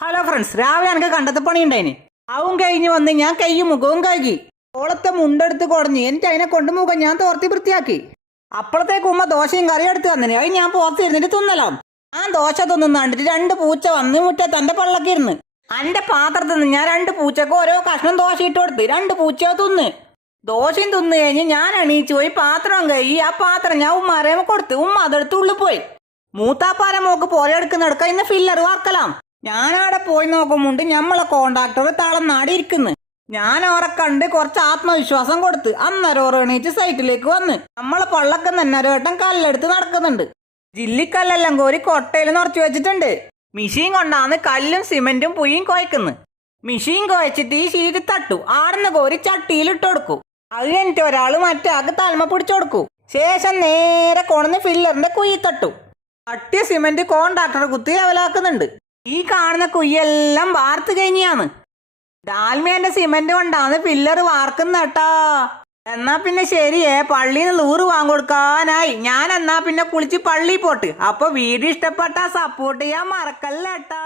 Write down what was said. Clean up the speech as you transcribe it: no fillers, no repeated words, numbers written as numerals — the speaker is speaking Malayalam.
ഹലോ ഫ്രണ്ട്സ്, രാവിലെ എനിക്ക് കണ്ടത്തെ പണി ഉണ്ടായിന്. അവൻ കഴിഞ്ഞ് വന്ന് ഞാൻ കയ്യും മുഖവും കഴുകി. ഓളത്തെ മുണ്ടെടുത്ത് കുടഞ്ഞ് എനിക്ക് അതിനെ കൊണ്ട് മുഖം ഞാൻ തോർത്തി വൃത്തിയാക്കി. അപ്പോഴത്തേക്ക് ഉമ്മ ദോശയും കറിയും എടുത്ത് തന്നിന്. അത് ഞാൻ പുറത്തിരുന്നിട്ട് തിന്നലാം. ഞാൻ ദോശ തിന്നുന്നാണ്ടിട്ട് 2 പൂച്ച വന്ന് മുറ്റത്ത് എന്റെ പള്ളക്ക് ഇരുന്ന്. എന്റെ പാത്രത്തിൽ നിന്ന് ഞാൻ 2 പൂച്ചക്ക് ഓരോ കഷ്ണം ദോശ ഇട്ട് കൊടുത്ത് 2 പൂച്ച തിന്ന്. ദോശയും തിന്നു കഴിഞ്ഞ് ഞാൻ എണീച്ചു പോയി പാത്രം കഴുകി. ആ പാത്രം ഞാൻ ഉമ്മാരേമ കൊടുത്ത് ഉമ്മ അതെടുത്ത് ഉള്ളിൽ പോയി. മൂത്താപ്പാര മോക്ക് പോലെ എടുക്കുന്നിടക്ക ഇന്ന് ഫില്ലർ വാർക്കലാം. ഞാനവിടെ പോയി നോക്കുമ്പോണ്ട് ഞമ്മളെ കോണ്ടാക്ടർ താളം നാടിയിരിക്കുന്നു. ഞാൻ അവരെ കണ്ട് കുറച്ച് ആത്മവിശ്വാസം കൊടുത്ത് അന്നേരം എണീച്ച് സൈറ്റിലേക്ക് വന്ന് നമ്മളെ പള്ളക്കം തന്നെ ഒരേട്ടം കല്ലെടുത്ത് നടക്കുന്നുണ്ട്. ജില്ലിക്കല്ലെല്ലാം കോരി കൊട്ടയിൽ നിറച്ചു വെച്ചിട്ടുണ്ട്. മിഷീൻ കൊണ്ടാന്ന് കല്ലും സിമെന്റും പുയ്യും കുഴക്കുന്നു. മിഷീൻ കുഴച്ചിട്ട് ഈ ഷീറ്റ് തട്ടു ആടുന്ന കോരി ചട്ടിയിൽ ഇട്ട് കൊടുക്കൂ. അത് കഴിഞ്ഞിട്ട് ഒരാള് മറ്റാൾക്ക് തലമ പിടിച്ചു കൊടുക്കൂ. ശേഷം നേരെ കൊണന്ന് ഫില്ലറിന്റെ കുയ്യി തട്ടു. തട്ടിയ സിമെന്റ് കോണ്ടാക്ടർ കുത്തി ലെവലാക്കുന്നുണ്ട്. ഈ കാണുന്ന കുയ്യെല്ലാം വാർത്ത് കഴിഞ്ഞാണ്. ഡാൽമിയന്റെ സിമെന്റ് കൊണ്ടാണ് പില്ലർ വാർക്കുന്നേട്ടാ. എന്നാ പിന്നെ ശരിയേ, പള്ളിയിൽ നിന്ന് ലൂറ് വാങ്ങിക്കൊടുക്കാനായി. ഞാൻ എന്നാ പിന്നെ കുളിച്ച് പള്ളി പോട്ട്. അപ്പൊ വീഡിയോ ഇഷ്ടപ്പെട്ടാ സപ്പോർട്ട് ചെയ്യാൻ മറക്കല്ലേട്ടാ.